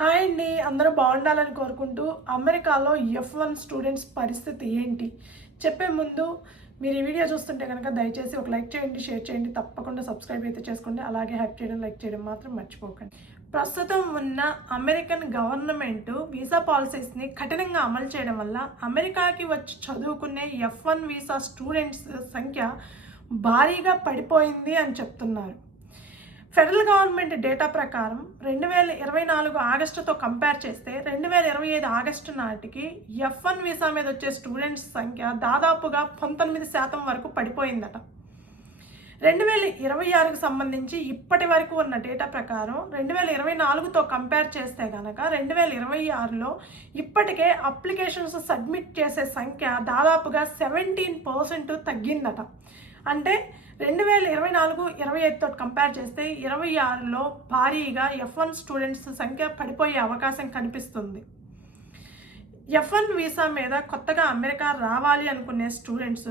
Hi అండి. అందరూ బాగుండాలని కోరుకుంటూ అమెరికాలో F1 స్టూడెంట్స్ పరిస్థితి ఏంటి? చెప్పే ముందు మీరు ఈ వీడియో చూస్తుంటే గనక దయచేసి ఒక లైక్ చేయండి, షేర్ చేయండి. తప్పకుండా సబ్స్క్రైబ్ అయితే చేసుకోండి. అలాగే హైప్ చేయడం, లైక్ చేయడం మాత్రం మర్చిపోకండి. ప్రస్తుతం ఉన్న అమెరికన్ గవర్నమెంట్ వీసా పాలసీస్ని కఠినంగా అమలు చేయడం వల్ల అమెరికాకి వచ్చి చదువుకునే F1 వీసా స్టూడెంట్స్ సంఖ్య భారీగా పడిపోయింది అని చెప్తున్నారు. ఫెడరల్ గవర్నమెంట్ డేటా ప్రకారం 2024 ఆగస్టుతో కంపేర్ చేస్తే 2025 ఆగస్టు నాటికి F1 వీసా మీద వచ్చే స్టూడెంట్స్ సంఖ్య దాదాపుగా 19% వరకు పడిపోయిందట. 2026కు సంబంధించి ఇప్పటి వరకు ఉన్న డేటా ప్రకారం 2024తో కంపేర్ చేస్తే కనుక 2026లో ఇప్పటికే అప్లికేషన్స్ సబ్మిట్ చేసే సంఖ్య దాదాపుగా 17% తగ్గిందట. అంటే 2024-25తో కంపేర్ చేస్తే 26లో భారీగా F1 స్టూడెంట్స్ సంఖ్య పడిపోయే అవకాశం కనిపిస్తుంది. F1 వీసా మీద కొత్తగా అమెరికా రావాలి అనుకునే స్టూడెంట్స్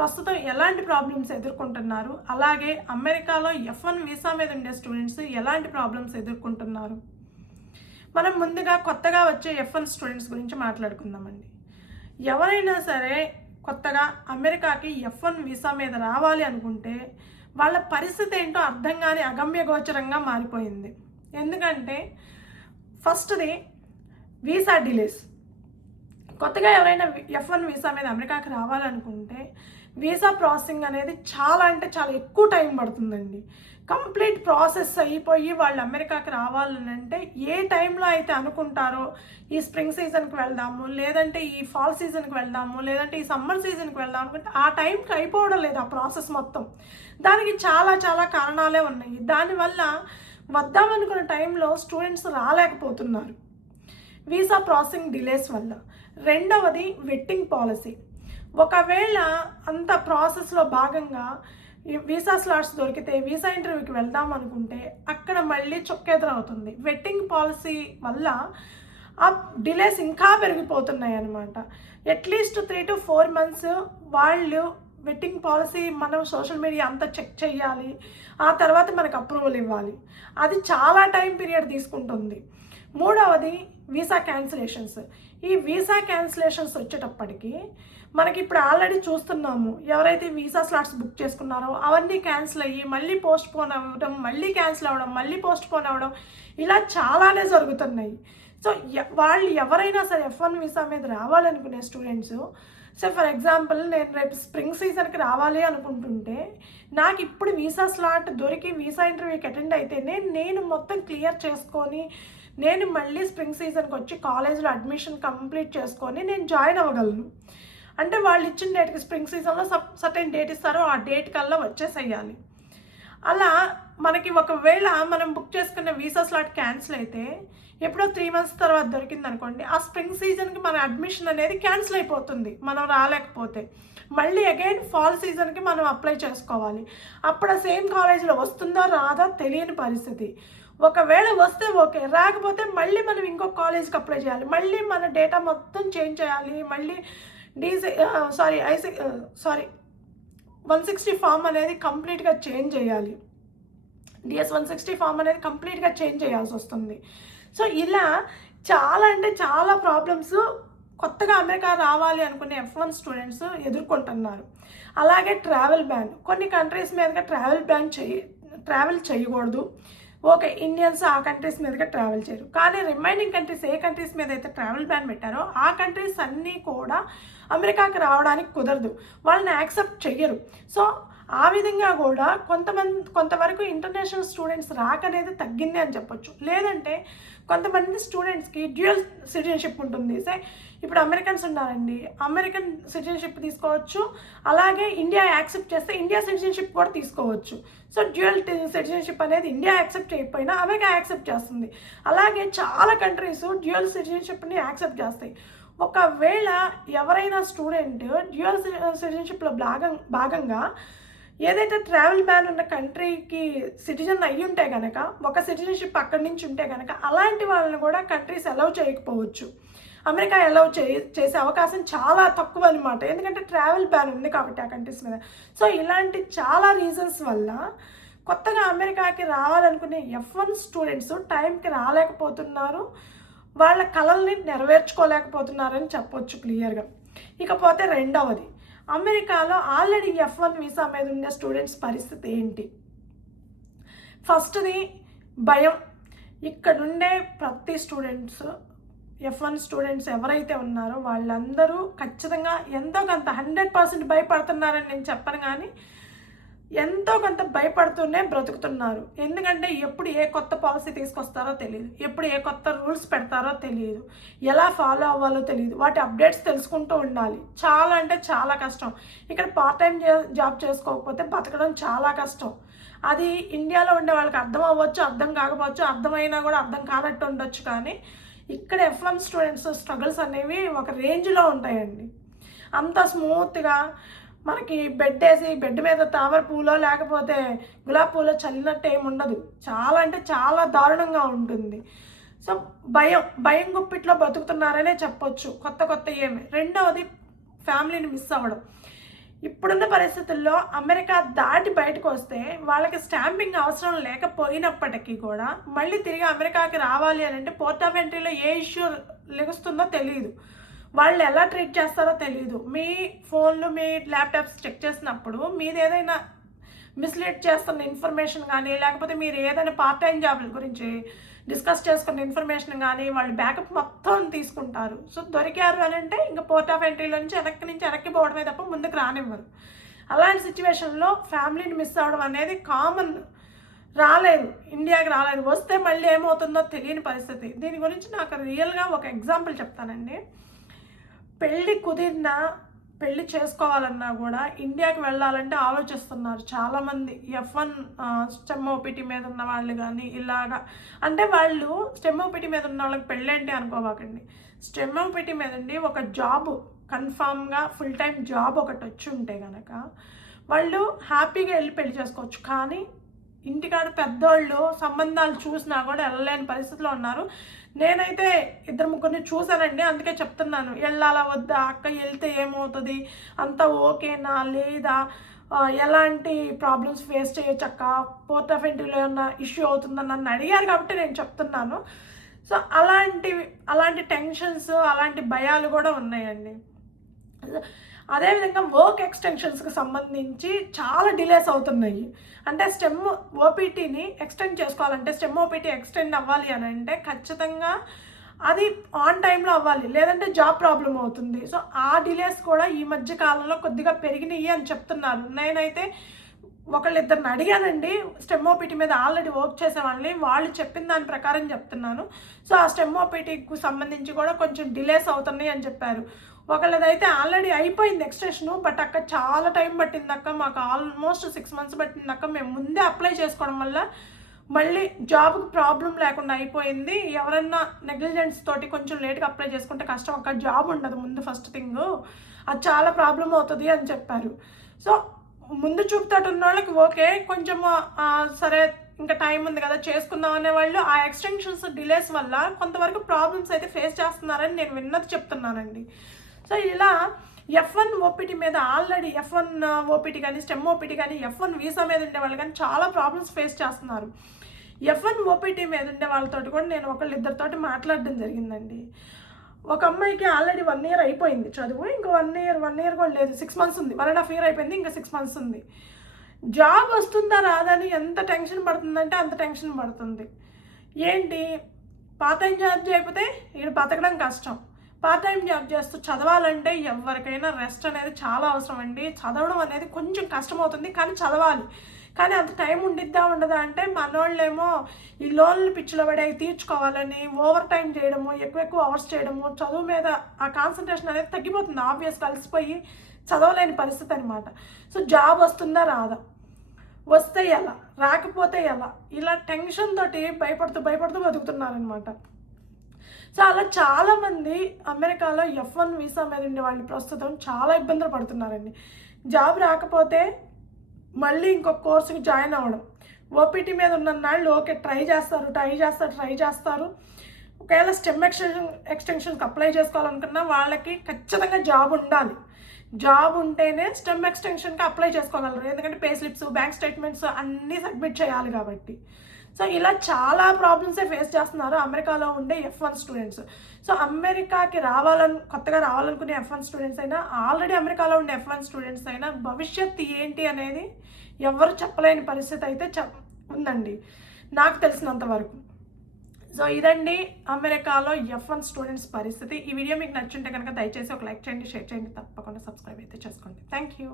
ప్రస్తుతం ఎలాంటి ప్రాబ్లమ్స్ ఎదుర్కొంటున్నారు, అలాగే అమెరికాలో F1 వీసా మీద ఉండే స్టూడెంట్స్ ఎలాంటి ప్రాబ్లమ్స్ ఎదుర్కొంటున్నారు, మనం ముందుగా కొత్తగా వచ్చే F1 స్టూడెంట్స్ గురించి మాట్లాడుకుందామండి. ఎవరైనా సరే కొత్తగా అమెరికాకి F1 వీసా మీద రావాలి అనుకుంటే వాళ్ళ పరిస్థితి ఏంటో అర్థం కాని అగమ్యగోచరంగా మారిపోయింది. ఎందుకంటే ఫస్ట్ది వీసా డిలేస్. కొత్తగా ఎవరైనా F1 వీసా మీద అమెరికాకి రావాలనుకుంటే వీసా ప్రాసెసింగ్ అనేది చాలా అంటే చాలా ఎక్కువ టైం పడుతుందండి. కంప్లీట్ ప్రాసెస్ అయిపోయి వాళ్ళు అమెరికాకి రావాలనంటే ఏ టైంలో అయితే అనుకుంటారో ఈ స్ప్రింగ్ సీజన్కి వెళ్దాము, లేదంటే ఈ ఫాల్ సీజన్కి వెళ్దాము, లేదంటే ఈ సమ్మర్ సీజన్కి వెళ్దాం అనుకుంటే ఆ టైంకి అయిపోవడం లేదు ఆ ప్రాసెస్ మొత్తం. దానికి చాలా చాలా కారణాలే ఉన్నాయి. దానివల్ల వద్దామనుకున్న టైంలో స్టూడెంట్స్ రాలేకపోతున్నారు వీసా ప్రాసెసింగ్ డిలేస్ వల్ల. రెండవది వెట్టింగ్ పాలసీ. ఒకవేళ అంత ప్రాసెస్లో భాగంగా వీసా స్లాట్స్ దొరికితే వీసా ఇంటర్వ్యూకి వెళ్దాం అనుకుంటే అక్కడ మళ్ళీ చొక్కెదురవుతుంది. వెట్టింగ్ పాలసీ వల్ల ఆ డిలేస్ ఇంకా పెరిగిపోతున్నాయి అన్నమాట. అట్లీస్ట్ 3 to 4 months వాళ్ళు వెట్టింగ్ పాలసీ మనం సోషల్ మీడియా అంతా చెక్ చేయాలి, ఆ తర్వాత మనకు అప్రూవల్ ఇవ్వాలి. అది చాలా టైం పీరియడ్ తీసుకుంటుంది. మూడవది వీసా క్యాన్సిలేషన్స్. ఈ వీసా క్యాన్సిలేషన్స్ వచ్చేటప్పటికి మనకి ఇప్పుడు ఆల్రెడీ చూస్తున్నాము, ఎవరైతే వీసా స్లాట్స్ బుక్ చేసుకున్నారో అవన్నీ క్యాన్సిల్ అయ్యి మళ్ళీ పోస్ట్ పోన్ అవ్వడం, మళ్ళీ క్యాన్సిల్ అవ్వడం, మళ్ళీ పోస్ట్ పోన్ అవ్వడం, ఇలా చాలానే జరుగుతున్నాయి. సో వాళ్ళు ఎవరైనా సరే F1 వీసా మీద రావాలనుకునే స్టూడెంట్స్, సో ఫర్ ఎగ్జాంపుల్ నేను రేపు స్ప్రింగ్ సీజన్కి రావాలి అనుకుంటుంటే నాకు ఇప్పుడు వీసా స్లాట్ దొరికి వీసా ఇంటర్వ్యూకి అటెండ్ అయితేనే నేను మొత్తం క్లియర్ చేసుకొని నేను మళ్ళీ స్ప్రింగ్ సీజన్కి వచ్చి కాలేజ్లో అడ్మిషన్ కంప్లీట్ చేసుకొని నేను జాయిన్ అవ్వగలను. అంటే వాళ్ళు ఇచ్చిన డేట్కి స్ప్రింగ్ సీజన్లో సర్టెన్ డేట్ ఇస్తారో ఆ డేట్ కల్లా వచ్చేసేయాలి. అలా మనకి ఒకవేళ మనం బుక్ చేసుకున్న వీసా స్లాట్ క్యాన్సిల్ అయితే ఎప్పుడో 3 months తర్వాత దొరికింది అనుకోండి, ఆ స్ప్రింగ్ సీజన్కి మన అడ్మిషన్ అనేది క్యాన్సిల్ అయిపోతుంది మనం రాలేకపోతే. మళ్ళీ అగైన్ ఫాల్ సీజన్కి మనం అప్లై చేసుకోవాలి. అప్పుడు ఆ సేమ్ కాలేజీలో వస్తుందో రాదో తెలియని పరిస్థితి. ఒకవేళ వస్తే ఓకే, రాకపోతే మళ్ళీ మనం ఇంకొక కాలేజ్కి అప్లై చేయాలి, మళ్ళీ మన డేటా మొత్తం చేంజ్ చేయాలి, మళ్ళీ సారీ 160 ఫామ్ అనేది కంప్లీట్గా చేంజ్ చేయాలి. DS 160 ఫామ్ అనేది కంప్లీట్గా చేంజ్ చేయాల్సి వస్తుంది. సో ఇలా చాలా అంటే చాలా ప్రాబ్లమ్స్ కొత్తగా అమెరికా రావాలి అనుకునే F1 స్టూడెంట్స్ ఎదుర్కొంటున్నారు. అలాగే ట్రావెల్ బ్యాన్. కొన్ని కంట్రీస్ మీదుగా ట్రావెల్ చేయకూడదు. ఓకే, ఇండియన్స్ ఆ కంట్రీస్ మీదుగా ట్రావెల్ చేయరు, కానీ రిమైనింగ్ కంట్రీస్ ఏ కంట్రీస్ మీద అయితే ట్రావెల్ బ్యాన్ పెట్టారో ఆ కంట్రీస్ అన్నీ కూడా అమెరికాకి రావడానికి కుదరదు, వాళ్ళని యాక్సెప్ట్ చెయ్యరు. సో ఆ విధంగా కూడా కొంతవరకు ఇంటర్నేషనల్ స్టూడెంట్స్ రాకనేది తగ్గింది అని చెప్పొచ్చు. లేదంటే కొంతమంది స్టూడెంట్స్కి డ్యూయల్ సిటిజన్షిప్ ఉంటుంది. ఇప్పుడు అమెరికన్స్ ఉన్నారండి, అమెరికన్ సిటిజన్షిప్ తీసుకోవచ్చు, అలాగే ఇండియా యాక్సెప్ట్ చేస్తే ఇండియా సిటిజన్షిప్ కూడా తీసుకోవచ్చు. సో డ్యూయల్ సిటిజన్షిప్ అనేది ఇండియా యాక్సెప్ట్ చేయకపోయినా అమెరికా యాక్సెప్ట్ చేస్తుంది. అలాగే చాలా కంట్రీస్ డ్యూయల్ సిటిజన్షిప్ని యాక్సెప్ట్ చేస్తాయి. ఒకవేళ ఎవరైనా స్టూడెంట్ డ్యూయల్ సిటిజన్షిప్లో భాగంగా ఏదైతే ట్రావెల్ బ్యాన్ ఉన్న కంట్రీకి సిటిజన్ అయ్యి ఉంటే కనుక, ఒక సిటిజన్షిప్ అక్కడి నుంచి ఉంటే కనుక అలాంటి వాళ్ళని కూడా కంట్రీస్ అలౌ చేయకపోవచ్చు. అమెరికా అలౌ చేసే అవకాశం చాలా తక్కువ అనమాట, ఎందుకంటే ట్రావెల్ బ్యాన్ ఉంది కాబట్టి ఆ కంట్రీస్ మీద. సో ఇలాంటి చాలా రీజన్స్ వల్ల కొత్తగా అమెరికాకి రావాలనుకునే F1 స్టూడెంట్స్ టైంకి రాలేకపోతున్నారు, వాళ్ళ కలల్ని నెరవేర్చుకోలేకపోతున్నారని చెప్పొచ్చు క్లియర్గా. ఇకపోతే రెండవది, అమెరికాలో ఆల్రెడీ F1 వీసా మీద ఉండే స్టూడెంట్స్ పరిస్థితి ఏంటి? ఫస్ట్ది భయం. ఇక్కడుండే ప్రతి స్టూడెంట్స్ F1 స్టూడెంట్స్ ఎవరైతే ఉన్నారో వాళ్ళందరూ ఖచ్చితంగా ఎంతో కొంత 100% భయపడుతున్నారని నేను చెప్పను, కానీ ఎంతో కొంత భయపడుతూనే బ్రతుకుతున్నారు. ఎందుకంటే ఎప్పుడు ఏ కొత్త పాలసీ తీసుకొస్తారో తెలియదు, ఎప్పుడు ఏ కొత్త రూల్స్ పెడతారో తెలియదు, ఎలా ఫాలో అవ్వాలో తెలియదు, వాటి అప్డేట్స్ తెలుసుకుంటూ ఉండాలి. చాలా అంటే చాలా కష్టం. ఇక్కడ పార్ట్ టైం జాబ్ చేసుకోకపోతే బతకడం చాలా కష్టం. అది ఇండియాలో ఉండే వాళ్ళకి అర్థం అవ్వచ్చు, అర్థం కాకపోవచ్చు, అర్థమైనా కూడా అర్థం కానట్టు ఉండొచ్చు, కానీ ఇక్కడ F1 స్టూడెంట్స్ స్ట్రగుల్స్ అనేవి ఒక రేంజ్లో ఉంటాయండి. అంత స్మూత్గా మనకి బెడ్ వేసి బెడ్ మీద తామర పూలో లేకపోతే గులాబీ పూలో చల్లినట్టు ఏమి ఉండదు. చాలా అంటే చాలా దారుణంగా ఉంటుంది. సో భయం గుప్పిట్లో బతుకుతున్నారనే చెప్పొచ్చు. కొత్త ఏమి. రెండవది ఫ్యామిలీని మిస్ అవ్వడం. ఇప్పుడున్న పరిస్థితుల్లో అమెరికా దాటి బయటకు వస్తే వాళ్ళకి స్టాంపింగ్ అవసరం లేకపోయినప్పటికీ కూడా మళ్ళీ తిరిగి అమెరికాకి రావాలి అని అంటే పోర్ట్ ఆఫ్ ఎంట్రీలో ఏ ఇష్యూ లెగుస్తుందో తెలియదు, వాళ్ళు ఎలా ట్రీట్ చేస్తారో తెలియదు. మీ ఫోన్లు మీ ల్యాప్టాప్స్ చెక్ చేసినప్పుడు మీరు ఏదైనా మిస్లీడ్ చేస్తున్న ఇన్ఫర్మేషన్ కానీ లేకపోతే మీరు ఏదైనా పార్ట్ టైం జాబ్ల గురించి డిస్కస్ చేసుకున్న ఇన్ఫర్మేషన్ కానీ వాళ్ళు బ్యాకప్ మొత్తం తీసుకుంటారు. సో దొరికారు అని అంటే ఇంకా పోర్ట్ ఆఫ్ ఎంట్రీలో నుంచి వెనక్కి పోవడమే తప్ప ముందుకు రానివ్వరు. అలాంటి సిచ్యువేషన్లో ఫ్యామిలీని మిస్ అవ్వడం అనేది కామన్. ఇండియాకి రాలేదు, వస్తే మళ్ళీ ఏమవుతుందో తెలియని పరిస్థితి. దీని గురించి నాకు రియల్గా ఒక ఎగ్జాంపుల్ చెప్తానండి. పెళ్ళి చేసుకోవాలన్నా కూడా ఇండియాకి వెళ్ళాలంటే ఆలోచిస్తున్నారు చాలామంది. F1 స్టెమ్ ఓపీటీ మీద ఉన్న వాళ్ళు కానీ ఇలాగా, అంటే వాళ్ళు స్టెమ్ ఓపీటీ మీద ఉన్న వాళ్ళకి పెళ్ళేంటి అనుకోవాకండి. స్టెమ్ ఓపీటీ మీద ఉండి ఒక జాబ్ కన్ఫామ్గా ఫుల్ టైం జాబ్ ఒకటి వచ్చి ఉంటే కనుక వాళ్ళు హ్యాపీగా వెళ్ళి పెళ్లి చేసుకోవచ్చు. కానీ ఇంటికాడ పెద్దోళ్ళు సంబంధాలు చూసినా కూడా వెళ్ళలేని పరిస్థితిలో ఉన్నారు. నేనైతే 2-3 చూశానండి, అందుకే చెప్తున్నాను. వెళ్ళాలా వద్దా, అక్క వెళ్తే ఏమవుతుంది, అంత ఓకేనా లేదా, ఎలాంటి ప్రాబ్లమ్స్ ఫేస్ చేయొచ్చు అక్క, పోర్ట్ ఆఫ్ ఎంట్రీలో ఏమన్నా ఇష్యూ అవుతుందని నన్ను అడిగారు కాబట్టి నేను చెప్తున్నాను. సో అలాంటి టెన్షన్స్, అలాంటి భయాలు కూడా ఉన్నాయండి. అదేవిధంగా వర్క్ ఎక్స్టెన్షన్స్కి సంబంధించి చాలా డిలేస్ అవుతున్నాయి. అంటే స్టెమ్ ఓపీటీని ఎక్స్టెండ్ చేసుకోవాలంటే, స్టెమ్ ఓపీటీ ఎక్స్టెండ్ అవ్వాలి అని అంటే ఖచ్చితంగా అది ఆన్ టైంలో అవ్వాలి, లేదంటే జాబ్ ప్రాబ్లం అవుతుంది. సో ఆ డిలేస్ కూడా ఈ మధ్య కాలంలో కొద్దిగా పెరిగినాయి అని చెప్తున్నారు. నేనైతే ఒకళ్ళిద్దరిని అడిగానండి స్టెమ్ ఓపీటీ మీద ఆల్రెడీ వర్క్ చేసే వాళ్ళని, వాళ్ళు చెప్పిన దాని ప్రకారం చెప్తున్నాను. సో ఆ స్టెమ్ ఓపీటీకి సంబంధించి కూడా కొంచెం డిలేస్ అవుతున్నాయి అని చెప్పారు. ఒకళ్ళదైతే ఆల్రెడీ అయిపోయింది ఎక్స్టెన్షను, బట్ అక్కడ చాలా టైం పట్టింది అక్క, మాకు ఆల్మోస్ట్ 6 months పట్టింది అక్క. మేము ముందే అప్లై చేసుకోవడం వల్ల మళ్ళీ జాబ్కి ప్రాబ్లం లేకుండా అయిపోయింది. ఎవరన్నా నెగ్లిజెన్స్ తోటి కొంచెం లేట్గా అప్లై చేసుకుంటే కష్టం అక్క, జాబ్ ఉండదు ముందు ఫస్ట్ థింగ్, అది చాలా ప్రాబ్లం అవుతుంది అని చెప్పారు. సో ముందు చూపుతాటు ఉన్న వాళ్ళకి ఓకే, కొంచెం సరే ఇంకా టైం ఉంది కదా చేసుకుందాం అనేవాళ్ళు ఆ ఎక్స్టెన్షన్స్ డిలేస్ వల్ల కొంతవరకు ప్రాబ్లమ్స్ అయితే ఫేస్ చేస్తున్నారని నేను విన్నది చెప్తున్నానండి. సో ఇలా F1 ఓపీటీ మీద ఆల్రెడీ F1 ఓపీటీ కానీ స్టెమ్ ఓపీటీ కానీ F1 వీసా మీద ఉండే వాళ్ళు కానీ చాలా ప్రాబ్లమ్స్ ఫేస్ చేస్తున్నారు. F1 ఓపీటీ మీద ఉండే వాళ్ళతో కూడా నేను ఒకళ్ళిద్దరితోటి మాట్లాడడం జరిగిందండి. ఒక అమ్మాయికి ఆల్రెడీ 1 year అయిపోయింది చదువు, ఇంకా 1 year కూడా లేదు, 6 months ఉంది, 1.5 year అయిపోయింది, ఇంకా 6 months ఉంది. జాబ్ వస్తుందా రాదని ఎంత టెన్షన్ పడుతుందంటే అంత టెన్షన్ పడుతుంది. ఏంటి, పార్ట్ టైం జాబ్ చేయకపోతే ఇక్కడ బతకడం కష్టం, పార్ట్ టైం జాబ్ చేస్తూ చదవాలంటే ఎవరికైనా రెస్ట్ అనేది చాలా అవసరం అండి. చదవడం అనేది కొంచెం కష్టమవుతుంది, కానీ చదవాలి. కానీ అంత టైం ఉండదా అంటే మనోళ్ళేమో ఈ లోన్లు పిచ్చిలో పడి తీర్చుకోవాలని ఓవర్ టైం చేయడము, ఎక్కువ అవర్స్ చేయడము, చదువు మీద ఆ కాన్సన్ట్రేషన్ అనేది తగ్గిపోతుంది. ఆబ్వియస్గా కలిసిపోయి చదవలేని పరిస్థితి అనమాట. సో జాబ్ వస్తుందా రాదా, వస్తే ఎలా, రాకపోతే ఎలా, ఇలా టెన్షన్ తోటి భయపడుతూ బతుకుతున్నారనమాట. సో అలా చాలామంది అమెరికాలో F1 వీసా మీద ఉండే వాళ్ళు ప్రస్తుతం చాలా ఇబ్బందులు పడుతున్నారండి. జాబ్ రాకపోతే మళ్ళీ ఇంకొక కోర్సుకి జాయిన్ అవ్వడం, ఓపీటీ మీద ఉన్న నాళ్ళు ఓకే ట్రై చేస్తారు. ఒకవేళ స్టెమ్ ఎక్స్టెన్షన్కి అప్లై చేసుకోవాలనుకున్నా వాళ్ళకి ఖచ్చితంగా జాబ్ ఉండాలి. జాబ్ ఉంటేనే స్టెమ్ ఎక్స్టెన్షన్కి అప్లై చేసుకోగలరు, ఎందుకంటే పే స్లిప్స్, బ్యాంక్ స్టేట్మెంట్స్ అన్నీ సబ్మిట్ చేయాలి కాబట్టి. సో ఇలా చాలా ప్రాబ్లమ్సే ఫేస్ చేస్తున్నారు అమెరికాలో ఉండే F1 స్టూడెంట్స్. సో అమెరికాకి కొత్తగా రావాలనుకునే F1 స్టూడెంట్స్ అయినా, ఆల్రెడీ అమెరికాలో ఉండే F1 స్టూడెంట్స్ అయినా భవిష్యత్తు ఏంటి అనేది ఎవరు చెప్పలేని పరిస్థితి అయితే ఉందండి నాకు తెలిసినంత వరకు. సో ఇదండి అమెరికాలో F1 స్టూడెంట్స్ పరిస్థితి. ఈ వీడియో మీకు నచ్చుంటే కనుక దయచేసి ఒక లైక్ చేయండి, షేర్ చేయండి, తప్పకుండా సబ్స్క్రైబ్ అయితే చేసుకోండి. Thank you.